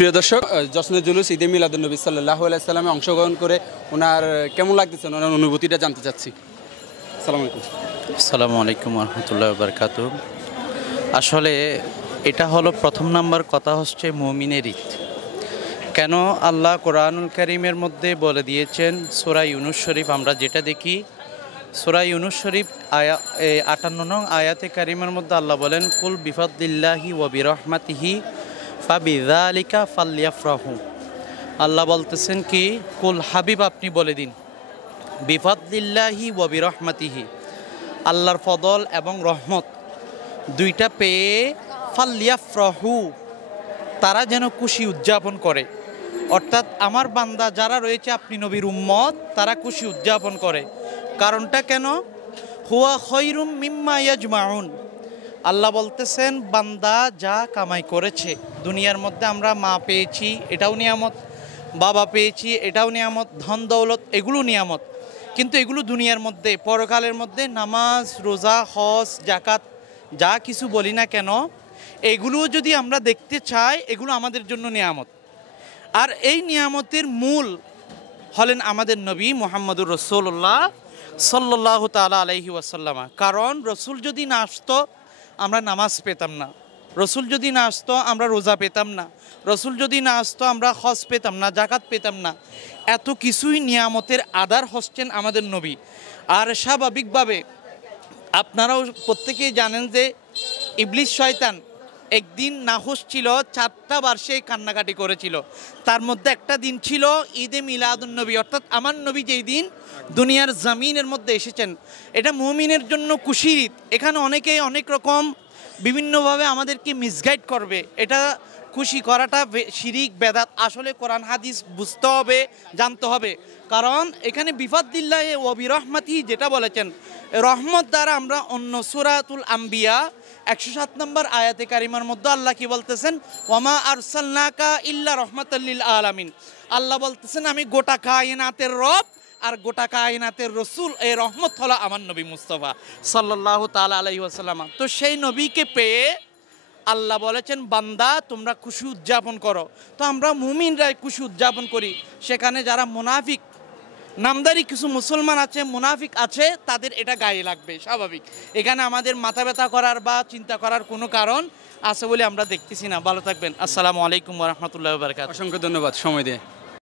প্রিয় দর্শক, জশ্নে জুলুস ঈদে মিলাদুন্নবী সাল্লাল্লাহু আলাইহি সাল্লামে অংশগ্রহণ করে ওনার কেমন লাগতেছে, ওনার অনুভূতিটা জানতে চাচ্ছি। আসসালামু আলাইকুম। আসসালামু আলাইকুম রহমতুল্লাহ বারকাতু। আসলে এটা হলো প্রথম নাম্বার কথা হচ্ছে মুমিনের ঈদ। কেন আল্লাহ কোরআনুল কারীমের মধ্যে বলে দিয়েছেন সূরা ইউনূস শরীফ, আমরা যেটা দেখি সূরা ইউনূস শরীফ 58 নং আয়াতে কারিমের মধ্যে আল্লাহ বলেন কুল বিফাদলিল্লাহি ওয়া বিরহমাতিহি ফাবিযালিকা ফালইফরাহু। আল্লাহ বলতেছেন কি, কুল হাবিব আপনি বলে দিন, বিফাদলিল্লাহি ওয়া বিরহমাতিহি, আল্লাহর ফদল এবং রহমত দুইটা পেয়ে ফালইফরাহু, তারা যেন খুশি উদযাপন করে। অর্থাৎ আমার বান্দা যারা রয়েছে আপনি নবীর উম্মত, তারা খুশি উদযাপন করে। কারণটা কেন? হুয়া খৈরুম মিম্মা ইয়াজমাউন। আল্লাহ বলতেছেন বান্দা যা কামাই করেছে দুনিয়ার মধ্যে, আমরা মা পেয়েছি এটাও নিয়ামত, বাবা পেয়েছি এটাও নিয়ামত, ধন দৌলত এগুলো নিয়ামত, কিন্তু এগুলো দুনিয়ার মধ্যে। পরকালের মধ্যে নামাজ, রোজা, হজ, জাকাত যা কিছু বলি না কেন, এগুলো যদি আমরা দেখতে চাই এগুলো আমাদের জন্য নিয়ামত। আর এই নিয়ামতের মূল হলেন আমাদের নবী মুহাম্মদুর রাসূলুল্লাহ সাল্লাল্লাহু তাআলা আলাইহি ওয়াসাল্লাম। কারণ রসুল যদি না আসতো আমরা নামাজ পেতাম না, রসুল যদি না আসতো আমরা রোজা পেতাম না, রসুল যদি না আসতো আমরা হজ পেতাম না, জাকাত পেতাম না। এত কিছুই নিয়ামতের আধার হচ্ছেন আমাদের নবী। আর স্বাভাবিকভাবে আপনারাও প্রত্যেকেই জানেন যে ইবলিস শয়তান একদিন নাখোশ ছিল, 4টা বার সে কান্নাকাটি করেছিল। তার মধ্যে একটা দিন ছিল ঈদে মিলাদুন্নবী, অর্থাৎ আমার নবী যেই দিন দুনিয়ার জমিনের মধ্যে এসেছেন, এটা মুমিনের জন্য খুশির ঈদ। এখানে অনেকেই অনেক রকম বিভিন্নভাবে আমাদেরকে মিসগাইড করবে, এটা খুশি করাটা শিরিক বেদাত। আসলে কোরআন হাদিস বুঝতে হবে, জানতে হবে। কারণ এখানে বিফাদলিল্লাহি ওয়া বিরহমাতিহি যেটা বলেছেন, রহমত দ্বারা আমরা অন্য সূরাতুল আম্বিয়া 107 নম্বর আয়াতে কারিমার মধ্যে আল্লাহ কি বলতেছেন, ওয়ামা আরসালনাকা ইল্লা রাহমাতাল লিল আলামিন। আল্লাহ বলতেছেন আমি গোটা কায়নাতের রব আর গোটা কায়নাতের রসুল, এই রহমত হলো আমার নবী মুস্তাফা সাল্লাল্লাহু তাআলা আলাইহি ওয়াসাল্লাম। তো সেই নবীকে পেয়ে আল্লাহ বলেছেন বান্দা তোমরা খুশি উদযাপন করো। তো আমরা মুমিনরাই খুশি উদযাপন করি। সেখানে যারা মুনাফিক নামদারি কিছু মুসলমান আছে, মুনাফিক আছে, তাদের এটা গায়ে লাগবে, স্বাভাবিক। এখানে আমাদের মাথা ব্যথা করার বা চিন্তা করার কোনো কারণ আছে বলে আমরা দেখতেছি না। ভালো থাকবেন। আসসালামু আলাইকুম ওয়া রাহমাতুল্লাহি ওয়া বারাকাতুহু। অসংখ্য ধন্যবাদ সময় দিয়ে।